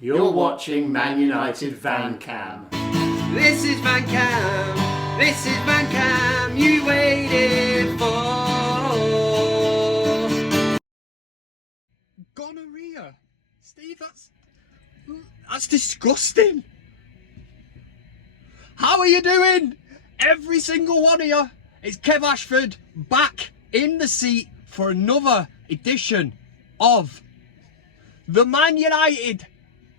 You're watching ManUtd VanCam. This is VanCam. This is VanCam you waited for. Gonorrhea. Steve, that's disgusting. How are you doing? Every single one of you. It's Kev Ashford back in the seat for another edition of the ManUtd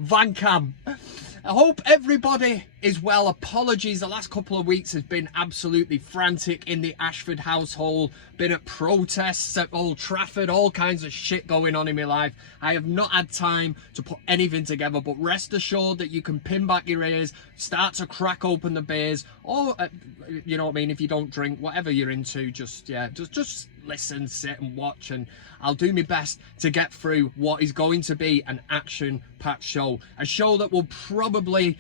VanCam. I hope everybody is well. Apologies, the last couple of weeks has been absolutely frantic in the Ashford household. Been at protests at Old Trafford, all kinds of shit going on in my life. I have not had time to put anything together, but rest assured that you can pin back your ears, start to crack open the beers, or you know what I mean, if you don't drink, whatever you're into, just listen, sit and watch, and I'll do my best to get through what is going to be an action-packed show. A show that will probably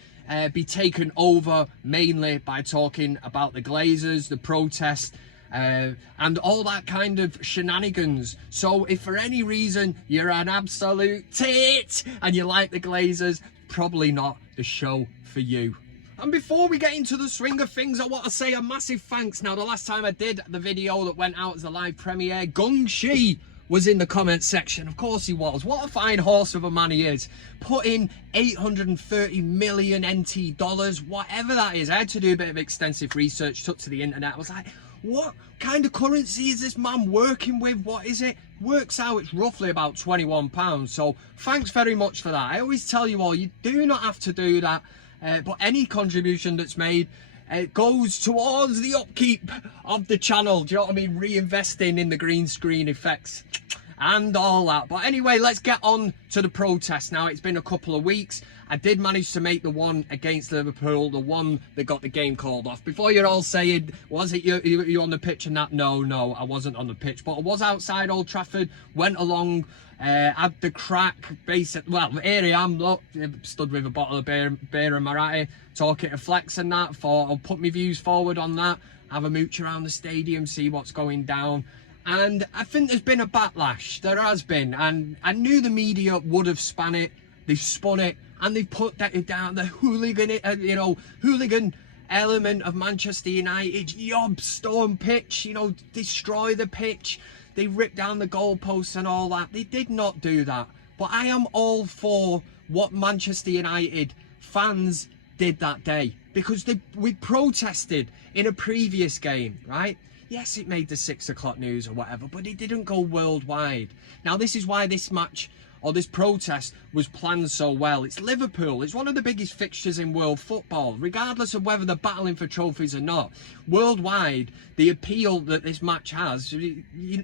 be taken over mainly by talking about the Glazers, the protest, and all that kind of shenanigans. So if for any reason you're an absolute tit and you like the Glazers, probably not the show for you. And before we get into the swing of things, I want to say a massive thanks. Now, the last time I did the video that went out as a live premiere, Gung Shi was in the comment section. Of course he was. What a fine horse of a man he is. Put in 830 million NT dollars, whatever that is. I had to do a bit of extensive research, took to the internet. I was like, what kind of currency is this man working with? What is it? Works out it's roughly about £21. So thanks very much for that. I always tell you all, you do not have to do that. But any contribution that's made goes towards the upkeep of the channel. Do you know what I mean? Reinvesting in the green screen effects and all that. But anyway, let's get on to the protest now. It's been a couple of weeks. I did manage to make the one against Liverpool, the one that got the game called off. Before you're all saying, was it you on the pitch and that? No, I wasn't on the pitch. But I was outside Old Trafford, went along, had the crack, basically. Well, here I am, look, stood with a bottle of beer and Marathi, talking to Flex and that. Thought I'll put my views forward on that, have a mooch around the stadium, see what's going down. And I think there's been a backlash. There has been. And I knew the media would have spun it. They've spun it. And they put that down, the hooligan, hooligan element of Manchester United. Yob, storm pitch, destroy the pitch. They ripped down the goalposts and all that. They did not do that. But I am all for what Manchester United fans did that day. Because we protested in a previous game, right? Yes, it made the 6 o'clock news or whatever, but it didn't go worldwide. Now, this is why this match or this protest was planned so well. It's Liverpool. It's one of the biggest fixtures in world football, regardless of whether they're battling for trophies or not. Worldwide, the appeal that this match has,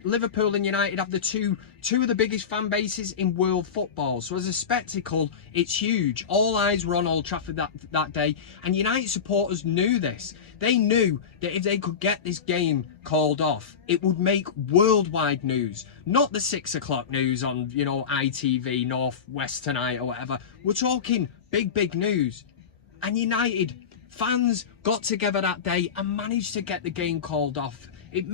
Liverpool and United have the two of the biggest fan bases in world football. So as a spectacle, it's huge. All eyes were on Old Trafford that day, and United supporters knew this. They knew that if they could get this game called off, it would make worldwide news. Not the 6 o'clock news on, ITV, North West Tonight or whatever. We're talking big news. And United fans got together that day and managed to get the game called off. It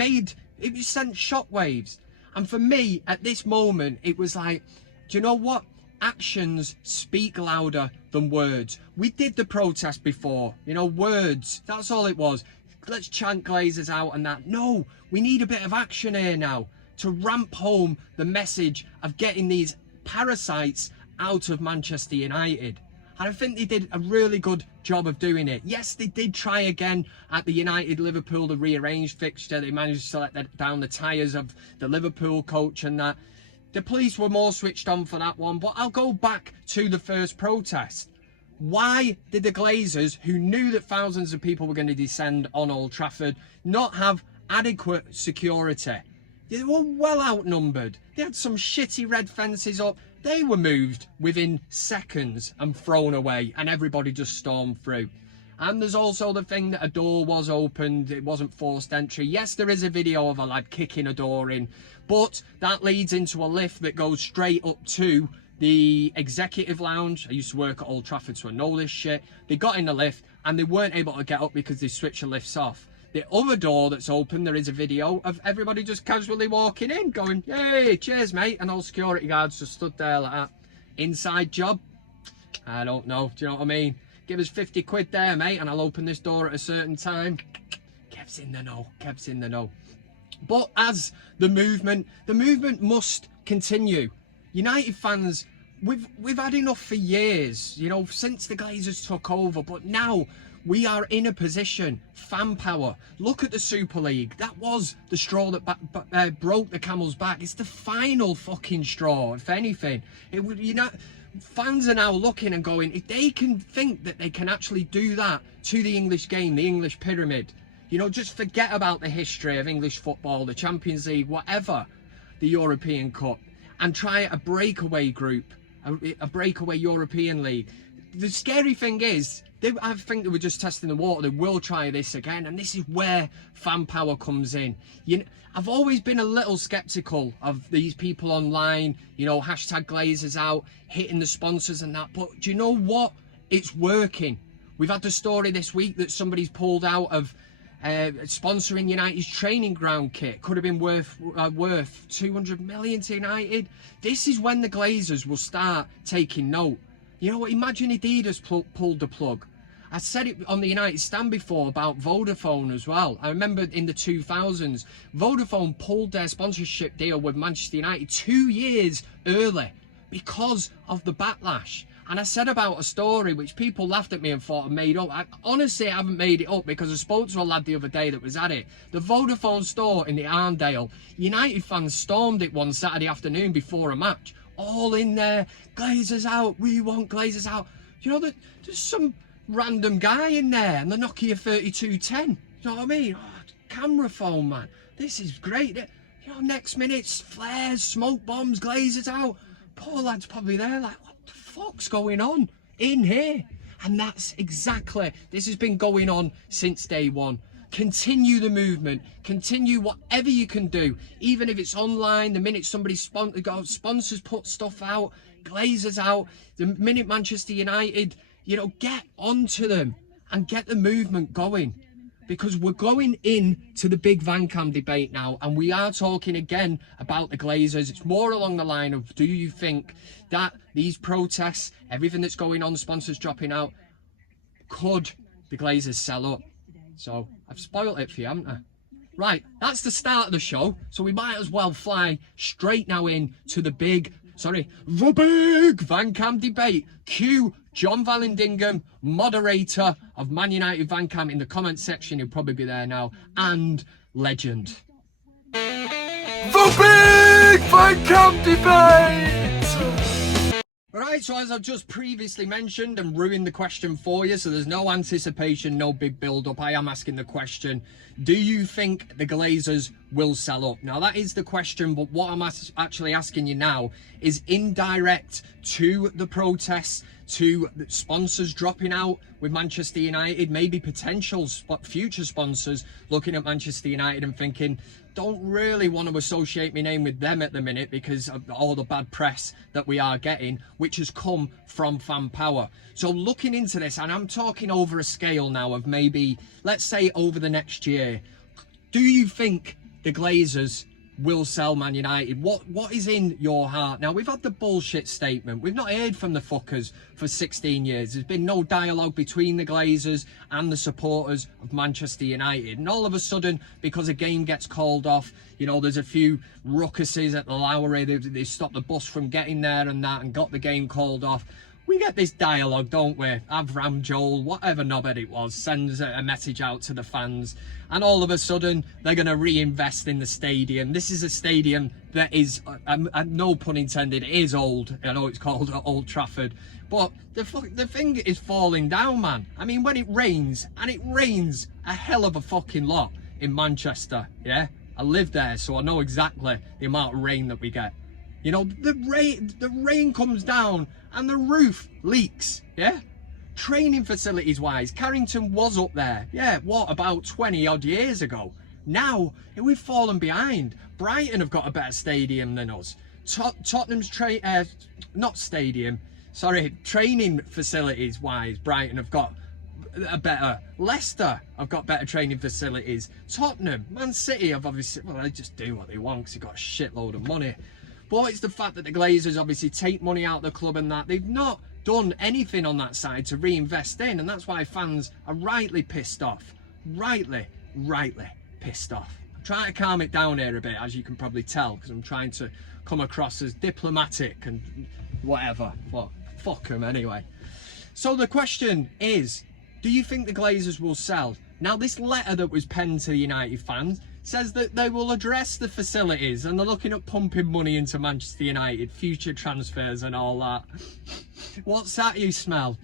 sent shockwaves. And for me, at this moment, it was like, do you know what? Actions speak louder than words. We did the protest before, words, that's all it was. Let's chant Glazers out and that. No, we need a bit of action here now to ramp home the message of getting these parasites out of Manchester United. And I think they did a really good job of doing it. Yes, they did try again at the United-Liverpool, the rearranged fixture. They managed to let down the tyres of the Liverpool coach and that. The police were more switched on for that one, but I'll go back to the first protest. Why did the Glazers, who knew that thousands of people were going to descend on Old Trafford, not have adequate security? They were well outnumbered. They had some shitty red fences up. They were moved within seconds and thrown away, and everybody just stormed through. And there's also the thing that a door was opened, it wasn't forced entry. Yes, there is a video of a lad kicking a door in, but that leads into a lift that goes straight up to the executive lounge. I used to work at Old Trafford, so I know this shit. They got in the lift and they weren't able to get up because they switched the lifts off. The other door that's open, there is a video of everybody just casually walking in, going, "Yay, cheers, mate," and all security guards just stood there like that. Inside job, I don't know. Do you know what I mean? Give us 50 quid there, mate, and I'll open this door at a certain time. Kev's in the know. Kev's in the know. But as the movement must continue. United fans, we've had enough for years, you know, since the Glazers took over. But now we are in a position, fan power. Look at the Super League. That was the straw that broke the camel's back. It's the final fucking straw, if anything. It would, you know, fans are now looking and going, if they can think that they can actually do that to the English game, the English pyramid, you know, just forget about the history of English football, the Champions League, whatever, the European Cup, and try a breakaway group, a breakaway European league. The scary thing is, I think they were just testing the water. They will try this again, and this is where fan power comes in. You know, I've always been a little skeptical of these people online, you know, hashtag Glazers out, hitting the sponsors and that, but do you know what? It's working. We've had the story this week that somebody's pulled out of sponsoring United's training ground kit. Could have been worth 200 million to United. This is when the Glazers will start taking note. You know, imagine Adidas pulled the plug. I said it on the United stand before about Vodafone as well. I remember in the 2000s, Vodafone pulled their sponsorship deal with Manchester United 2 years early because of the backlash. And I said about a story which people laughed at me and thought I made up. I honestly haven't made it up, because I spoke to a lad the other day that was at it. The Vodafone store in the Arndale, United fans stormed it one Saturday afternoon before a match. All in there, Glazers out, we want Glazers out. You know, there's some random guy in there and the Nokia 3210. You know what I mean? Oh, camera phone, man. This is great. You know, next minute, flares, smoke bombs, Glazers out. Poor lad's probably there like, what the fuck's going on in here? And that's exactly, this has been going on since day one. Continue the movement, continue whatever you can do, even if it's online. The minute somebody sponsors put stuff out, Glazers out, the minute Manchester United, you know, get onto them and get the movement going, because we're going in to the big VanCam debate now, and we are talking again about the Glazers. It's more along the line of, do you think that these protests, everything that's going on, sponsors dropping out, could the Glazers sell up? So I've spoiled it for you, haven't I? Right, that's the start of the show, so we might as well fly straight now in to the big VanCam debate. Cue John Vallandigham, moderator of ManUtd VanCam, in the comment section. He'll probably be there now, and legend. The big VanCam debate! Right, so as I've just previously mentioned and ruined the question for you, so there's no anticipation, no big build-up, I am asking the question, do you think the Glazers will sell up? Now, that is the question, but what I'm actually asking you now is indirect to the protests, to the sponsors dropping out with Manchester United, maybe potential future sponsors looking at Manchester United and thinking, don't really want to associate my name with them at the minute because of all the bad press that we are getting, which has come from fan power. So looking into this, and I'm talking over a scale now of maybe, let's say over the next year, do you think the Glazers will sell Man United? What is in your heart? Now, we've had the bullshit statement. We've not heard from the fuckers for 16 years. There's been no dialogue between the Glazers and the supporters of Manchester United. And all of a sudden, because a game gets called off, you know, there's a few ruckuses at the Lowry. They stopped the bus from getting there and that, and got the game called off. We get this dialogue, don't we? Avram Joel, whatever knobhead it was, sends a message out to the fans, and all of a sudden they're going to reinvest in the stadium. This is a stadium that is, no pun intended, it is old. I know it's called Old Trafford, but the thing is falling down, man. I mean, when it rains, and it rains a hell of a fucking lot in Manchester, yeah? I live there, so I know exactly the amount of rain that we get. You know, the rain comes down and the roof leaks, yeah? Training facilities wise, Carrington was up there, yeah, what, about 20 odd years ago. Now, we've fallen behind. Brighton have got a better stadium than us. Tottenham's training facilities wise, Brighton have got a better. Leicester have got better training facilities. Tottenham, Man City have obviously, well, they just do what they want because they've got a shitload of money. But it's the fact that the Glazers obviously take money out of the club and that. They've not done anything on that side to reinvest in, and that's why fans are rightly pissed off. Rightly pissed off. I'm trying to calm it down here a bit, as you can probably tell, because I'm trying to come across as diplomatic and whatever. Well, fuck them anyway. So the question is, do you think the Glazers will sell? Now, this letter that was penned to the United fans says that they will address the facilities and they're looking at pumping money into Manchester United, future transfers and all that. What's that you smell?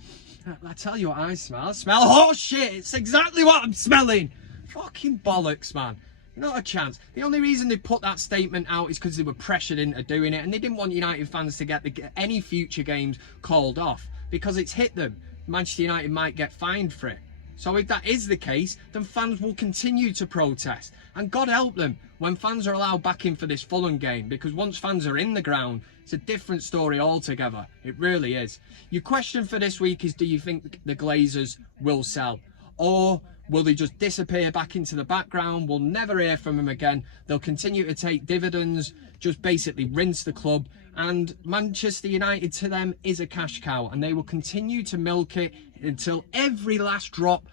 I tell you what I smell. I smell horse shit. It's exactly what I'm smelling. Fucking bollocks, man. Not a chance. The only reason they put that statement out is because they were pressured into doing it, and they didn't want United fans to get any future games called off, because it's hit them. Manchester United might get fined for it. So if that is the case, then fans will continue to protest. And God help them when fans are allowed back in for this Fulham game, because once fans are in the ground, it's a different story altogether. It really is. Your question for this week is, do you think the Glazers will sell? Or will they just disappear back into the background? We'll never hear from them again. They'll continue to take dividends, just basically rinse the club. And Manchester United to them is a cash cow, and they will continue to milk it until every last drop.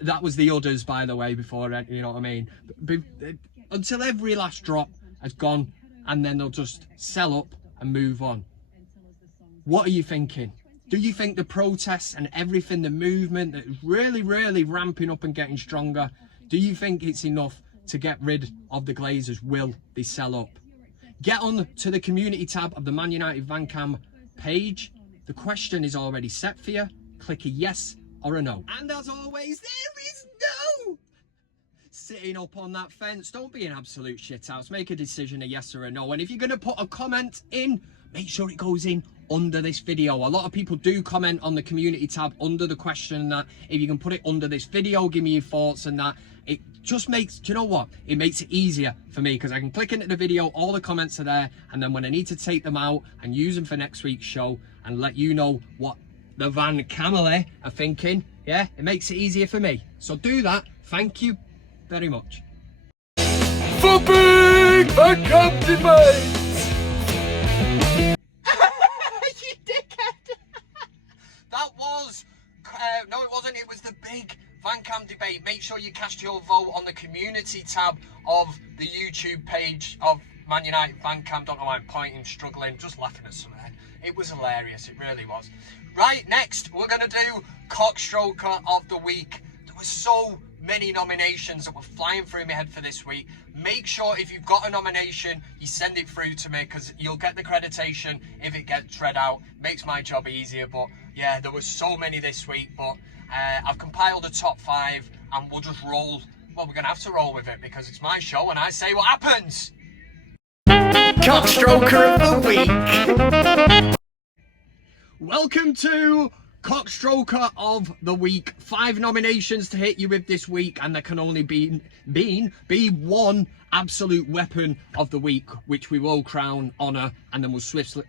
That was the udders, by the way, before, you know what I mean? Until every last drop has gone, and then they'll just sell up and move on. What are you thinking? Do you think the protests and everything, the movement that is really ramping up and getting stronger, do you think it's enough to get rid of the Glazers? Will they sell up? Get on to the community tab of the ManUtd VanCam page. The question is already set for you. Click a yes or a no. And as always, there is no sitting up on that fence. Don't be an absolute shithouse. Make a decision, a yes or a no. And if you're going to put a comment in, make sure it goes in under this video. A lot of people do comment on the community tab under the question and that. If you can put it under this video, give me your thoughts and that. It just makes, do you know what? It makes it easier for me, because I can click into the video, all the comments are there, and then when I need to take them out and use them for next week's show and let you know what the Van Camely are thinking, yeah, it makes it easier for me. So do that. Thank you very much. For BIG VanCam Debate! You dickhead! That was, no it wasn't, it was the BIG VanCam Debate. Make sure you cast your vote on the community tab of the YouTube page of ManUtd VanCam. Don't know why I'm pointing, struggling, just laughing at something. It was hilarious, it really was. Right, next we're going to do CockStroker of the week. There were so many nominations that were flying through my head for this week. Make sure if you've got a nomination, you send it through to me, because you'll get the creditation if it gets read out. Makes my job easier. But yeah, there was so many this week, but I've compiled a top 5 and we'll just roll. Well, we're going to have to roll with it because it's my show and I say what happens. CockStroker of the week. Welcome to CockStroker of the week. 5 nominations to hit you with this week, and there can only be one absolute weapon of the week, which we will crown, honour, and then we'll swiftly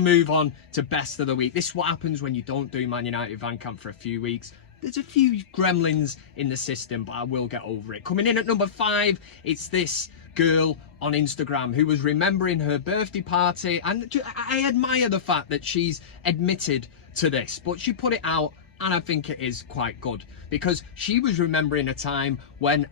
move on to best of the week. This is what happens when you don't do ManUtd VanCam for a few weeks. There's a few gremlins in the system, but I will get over it. Coming in at number 5, it's this girl on Instagram who was remembering her birthday party, and I admire the fact that she's admitted to this, but she put it out, and I think it is quite good, because she was remembering a time when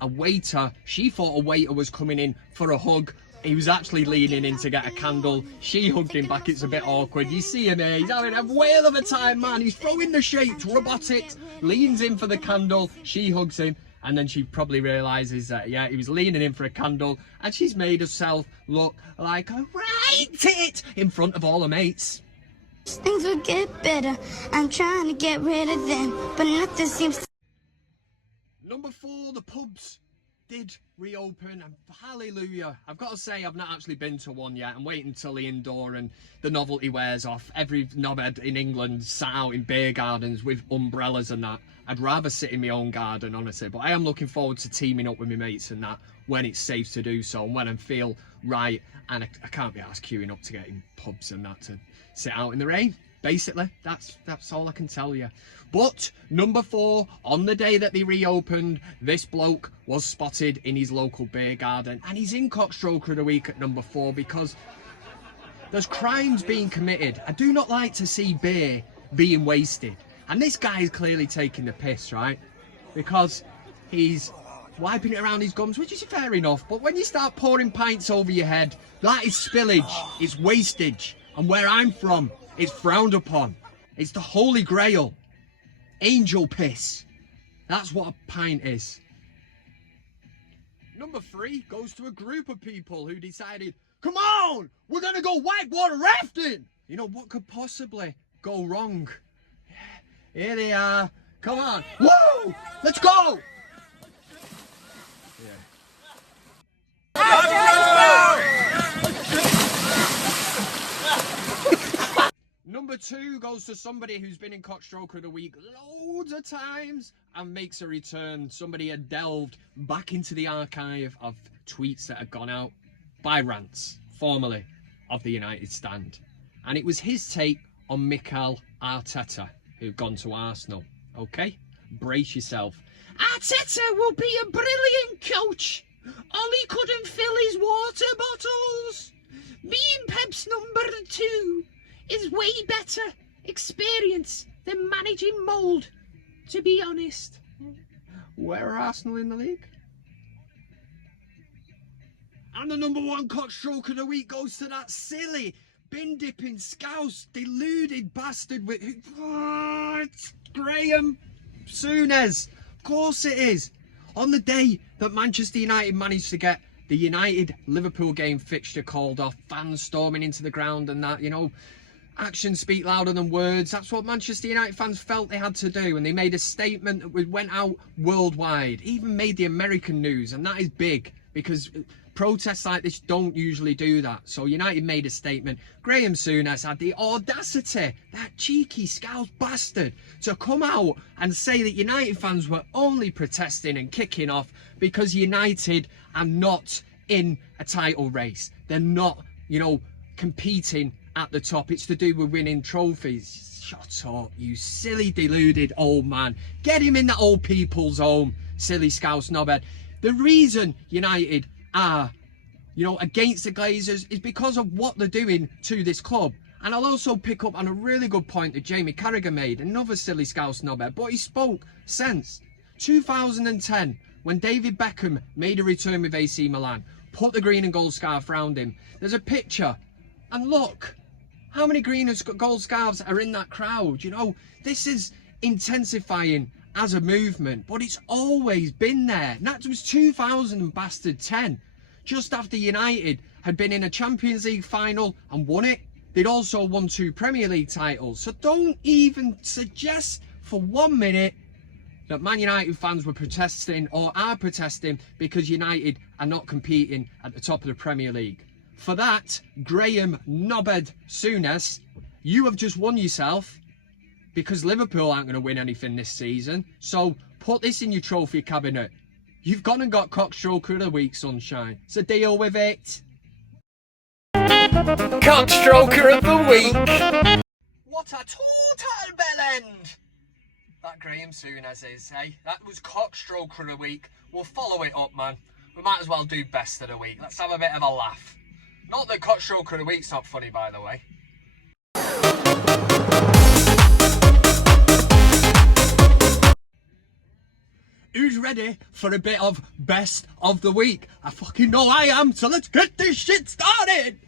she thought a waiter was coming in for a hug. He was actually leaning in to get a candle. She hugged him back. It's a bit awkward. You see him here, he's having a whale of a time, man. He's throwing the shapes, robotics, leans in for the candle. She hugs him. And then she probably realises that, yeah, he was leaning in for a candle, and she's made herself look like a right tit in front of all her mates. Things will get better. I'm trying to get rid of them, but nothing seems to... Number 4, the pubs did reopen, and hallelujah. I've got to say, I've not actually been to one yet. I'm waiting until the indoor and the novelty wears off. Every knobhead in England sat out in beer gardens with umbrellas and that. I'd rather sit in my own garden, honestly, but I am looking forward to teaming up with my mates and that when it's safe to do so, and when I feel right, and I can't be asked queuing up to get in pubs and that to sit out in the rain. Basically, that's all I can tell you. But number 4, on the day that they reopened, this bloke was spotted in his local beer garden, and he's in CockStroker of the week at number 4 because There's crimes being committed. I do not like to see beer being wasted. And this guy is clearly taking the piss, right? Because he's wiping it around his gums, which is fair enough. But when you start pouring pints over your head, that is spillage. It's wastage. And where I'm from, it's frowned upon. It's the holy grail. Angel piss. That's what a pint is. Number 3 goes to a group of people who decided, come on, we're going to go whitewater rafting. You know, what could possibly go wrong? Here they are. Come on. Woo! Let's go! Number 2 goes to somebody who's been in CockStroker of the Week loads of times and makes a return. Somebody had delved back into the archive of tweets that had gone out by Rants, formerly of the United stand. And it was his take on Mikel Arteta, who'd gone to Arsenal. Okay? Brace yourself. Arteta will be a brilliant coach. Ollie couldn't fill his water bottles. Being Pep's number 2 is way better experience than managing mould, to be honest. Where are Arsenal in the league? And the number 1 CockStroker of the Week goes to that silly, bin-dipping, scouse, deluded bastard with... Oh, it's Graham Souness. Of course it is. On the day that Manchester United managed to get the United-Liverpool game fixture called off, fans storming into the ground and that, you know, actions speak louder than words. That's what Manchester United fans felt they had to do, and they made a statement that went out worldwide, even made the American news, and that is big because protests like this don't usually do that. So United made a statement. Graham Souness had the audacity, that cheeky scouse bastard, to come out and say that United fans were only protesting and kicking off because United are not in a title race. They're not, you know, competing at the top. It's to do with winning trophies. Shut up, you silly deluded old man. Get him in that old people's home, silly scouse knobhead. The reason United are, you know, against the Glazers is because of what they're doing to this club. And I'll also pick up on a really good point that Jamie Carragher made, another silly scouse knobhead, but he spoke sense. 2010, when David Beckham made a return with AC Milan, put the green and gold scarf round him. There's a picture, and look, how many green and gold scarves are in that crowd? You know, this is intensifying as a movement, but it's always been there. And that was 2010, just after United had been in a Champions League final and won it. They'd also won 2 Premier League titles. So don't even suggest for 1 minute that Man United fans were protesting or are protesting because United are not competing at the top of the Premier League. For that, Graham Knobhead Souness, you have just won yourself, because Liverpool aren't going to win anything this season. So put this in your trophy cabinet. You've gone and got CockStroker of the Week, sunshine. So deal with it. CockStroker of the Week. What a total bellend that Graham Souness is, hey? That was CockStroker of the Week. We'll follow it up, man. We might as well do Best of the Week. Let's have a bit of a laugh. Not that CockStroker of the Week's not funny, by the way. Who's ready for a bit of Best of the Week? I fucking know I am, so let's get this shit started!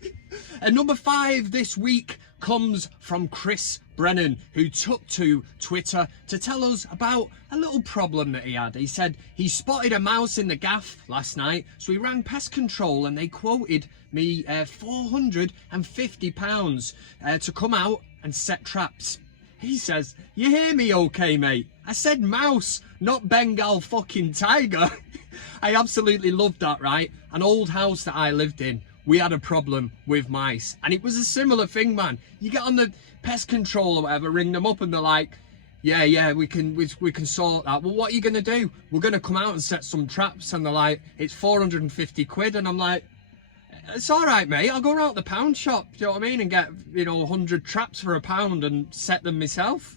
And number 5 this week comes from Chris Brennan, who took to Twitter to tell us about a little problem that he had. He said he spotted a mouse in the gaff last night, so he rang pest control and they quoted me £450 to come out and set traps. He says, "You hear me okay, mate? I said mouse, not Bengal fucking tiger." I absolutely loved that, right? An old house that I lived in, we had a problem with mice. And it was a similar thing, man. You get on the pest control or whatever, ring them up and they're like, yeah, we can sort that. Well, what are you going to do? We're going to come out and set some traps. And they're like, it's 450 quid. And I'm like, it's all right, mate. I'll go around the pound shop, do you know what I mean? And get, you know, 100 traps for £1 and set them myself.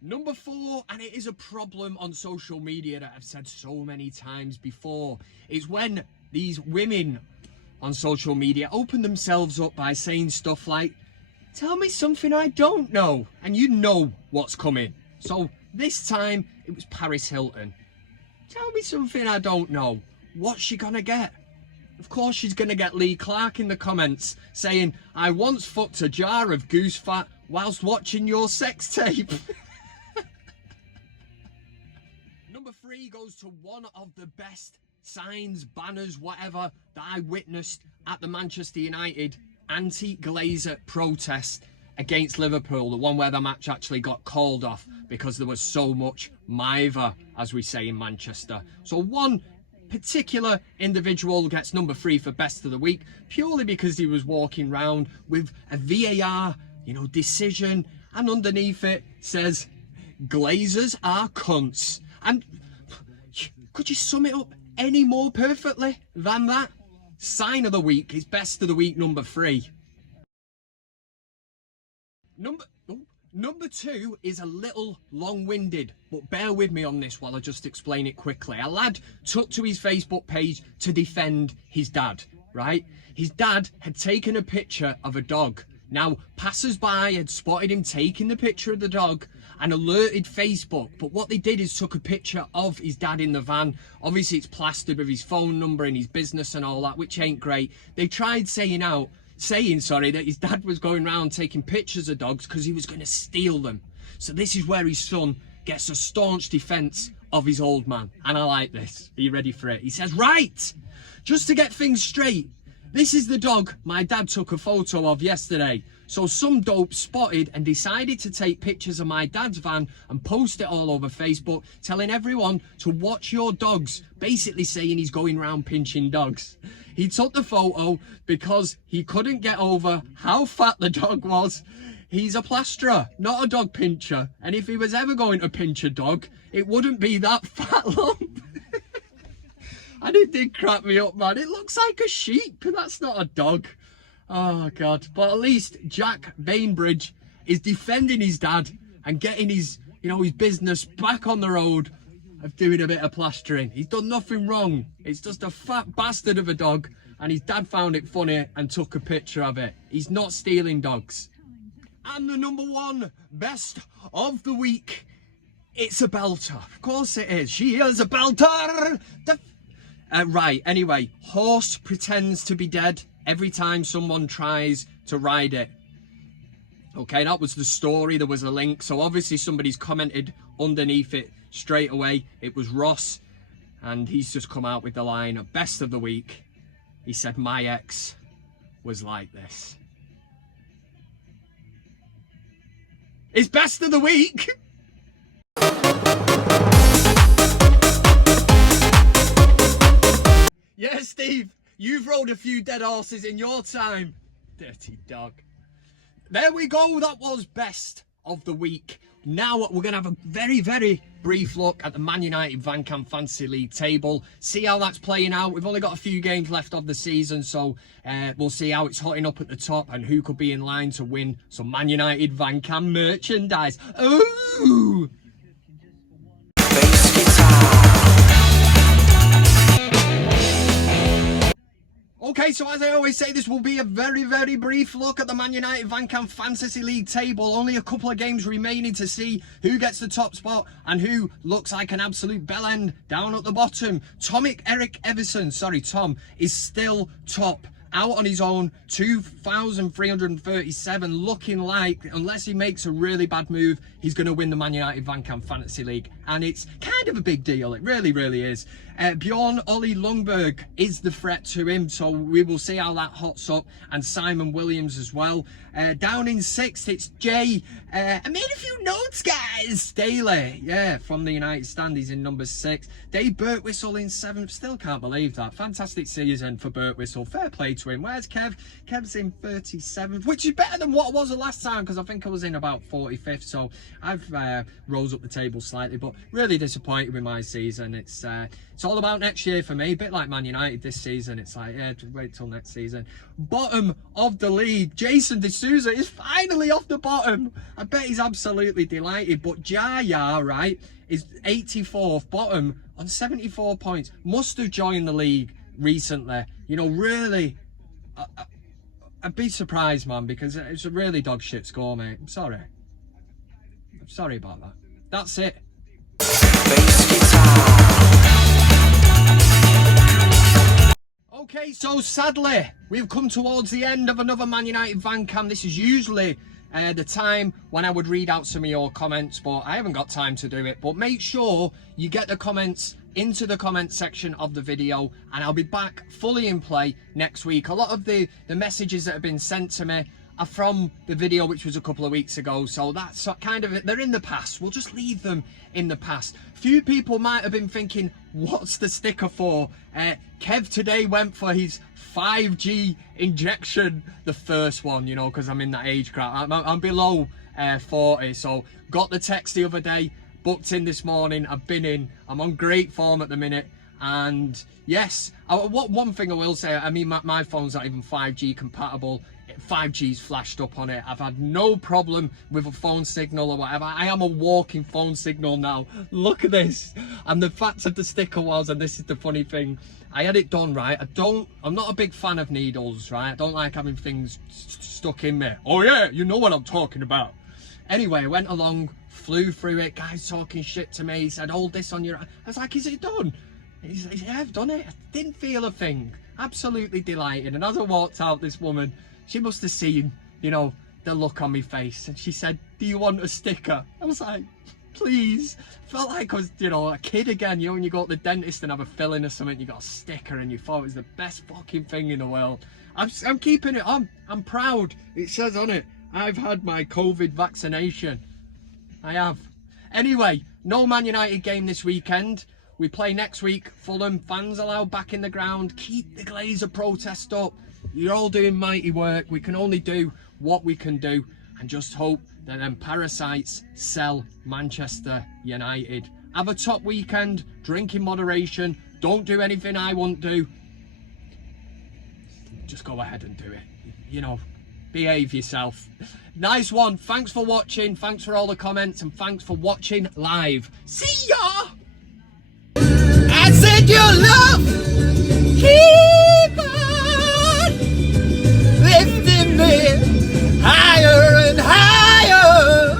Number 4, and it is a problem on social media that I've said so many times before, is when these women on social media open themselves up by saying stuff like, tell me something I don't know, and you know what's coming. So this time it was Paris Hilton. Tell me something I don't know. What's she gonna get? Of course she's gonna get Lee Clark in the comments saying, I once fucked a jar of goose fat whilst watching your sex tape. Number 3 goes to one of the best signs, banners, whatever that I witnessed at the Manchester United anti-Glazer protest against Liverpool, the one where the match actually got called off because there was so much mither, as we say in Manchester. So one particular individual gets number 3 for best of the week, purely because he was walking around with a VAR, decision, and underneath it says, Glazers are cunts. And could you sum it up any more perfectly than that? Sign of the week is best of the week number 3. Number 2 is a little long-winded, but bear with me on this while I just explain it quickly. A lad took to his Facebook page to defend his dad, right? His dad had taken a picture of a dog. Now, passers-by had spotted him taking the picture of the dog and alerted Facebook, but what they did is took a picture of his dad in the van. Obviously, it's plastered with his phone number and his business and all that, which ain't great. They tried saying that his dad was going around taking pictures of dogs because he was going to steal them. So this is where his son gets a staunch defence of his old man. And I like this. Are you ready for it? He says, right, just to get things straight, this is the dog my dad took a photo of yesterday. So some dope spotted and decided to take pictures of my dad's van and post it all over Facebook, telling everyone to watch your dogs, basically saying he's going around pinching dogs. He took the photo because he couldn't get over how fat the dog was. He's a plasterer, not a dog pincher. And if he was ever going to pinch a dog, it wouldn't be that fat lump. And it did crack me up, man. It looks like a sheep. That's not a dog. Oh, God. But at least Jack Bainbridge is defending his dad and getting his, his business back on the road of doing a bit of plastering. He's done nothing wrong. It's just a fat bastard of a dog, and his dad found it funny and took a picture of it. He's not stealing dogs. And the number 1 best of the week, it's a belter. Of course it is. She is a belter. Right, anyway, horse pretends to be dead every time someone tries to ride it. Okay, that was the story. There was a link. So obviously somebody's commented underneath it straight away. It was Ross, and he's just come out with the line, best of the week. He said, my ex was like this. It's best of the week. Yeah, Steve, you've rode a few dead horses in your time. Dirty dog. There we go. That was best of the week. Now we're going to have a very, very brief look at the ManUtd VanCam Fantasy League table. See how that's playing out. We've only got a few games left of the season, so we'll see how it's hotting up at the top and who could be in line to win some ManUtd VanCam merchandise. Ooh! Okay, so as I always say, this will be a very, very brief look at the ManUtd VanCam Fantasy League table. Only a couple of games remaining to see who gets the top spot and who looks like an absolute bellend down at the bottom. Tom is still top, out on his own, 2,337, looking like, unless he makes a really bad move, he's going to win the ManUtd VanCam Fantasy League. And it's kind of a big deal. It really, really is. Bjorn Ollie Lundberg is the threat to him, so we will see how that hots up, and Simon Williams as well. Down in 6th, it's Jay. I made a few notes, guys. Daly, yeah, from the United Stand, he's in number 6. Dave Birtwistle in 7th. Still can't believe that. Fantastic season for Birtwistle. Fair play to him. Where's Kev? Kev's in 37th, which is better than what I was the last time, because I think I was in about 45th. So I've rose up the table slightly, but really disappointed with my season. It's all about next year for me. A bit like Man United this season. It's like, yeah, just wait till next season. Bottom of the league, Jason D'Souza is finally off the bottom. I bet he's absolutely delighted. But Jaya, right, is 84th, bottom on 74 points. Must have joined the league recently. You know, really I'd be surprised, man, because it's a really dog shit score, mate. I'm sorry. I'm sorry about that. That's it. Okay, so sadly, we've come towards the end of another ManUtd VanCam. This is usually the time when I would read out some of your comments, but I haven't got time to do it. But make sure you get the comments into the comment section of the video, and I'll be back fully in play next week. A lot of the messages that have been sent to me are from the video which was a couple of weeks ago, so that's kind of it. They're in the past. We'll just leave them in the past. Few people might have been thinking, what's the sticker for? Kev today went for his 5G injection, the first one, you know, because I'm in that age group. I'm below 40, so got the text the other day, booked in this morning, I've been in, I'm on great form at the minute. And yes, one thing I will say, I mean, my phone's not even 5G compatible. 5G's flashed up on it. I've had no problem with a phone signal or whatever. I am a walking phone signal now. Look at this. And the fact of the sticker was, and this is the funny thing, I had it done, right? I'm not a big fan of needles, right? I don't like having things stuck in me. Oh yeah, you know what I'm talking about. Anyway, I went along, flew through it, guys talking shit to me. He said, hold this on your... I was like, is it done? He said, yeah, I've done it. I didn't feel a thing. Absolutely delighted. And as I walked out, this woman, she must have seen, you know, the look on my face. And she said, do you want a sticker? I was like, please. Felt like I was, you know, a kid again. You know, when you go to the dentist and have a filling or something, you got a sticker and you thought it was the best fucking thing in the world. I'm keeping it on. I'm proud. It says on it, I've had my COVID vaccination. I have. Anyway, no ManUtd game this weekend. We play next week. Fulham, fans allowed back in the ground. Keep the Glazer protest up. You're all doing mighty work. We can only do what we can do, and just hope that them parasites sell Manchester United. Have a top weekend. Drink in moderation. Don't do anything I won't do. Just go ahead and do it. You know, behave yourself. Nice one. Thanks for watching. Thanks for all the comments, and thanks for watching live. See ya! I said your love keep on lifting me higher and higher.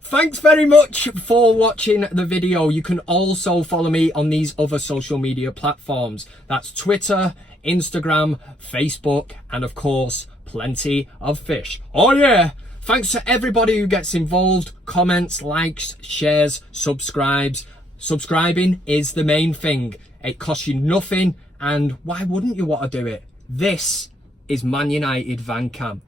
Thanks very much for watching the video. You can also follow me on these other social media platforms. That's Twitter, Instagram, Facebook, and of course, plenty of fish. Oh yeah! Thanks to everybody who gets involved, comments, likes, shares, subscribes. Subscribing is the main thing. It costs you nothing, and why wouldn't you want to do it? This is ManUtd VanCam.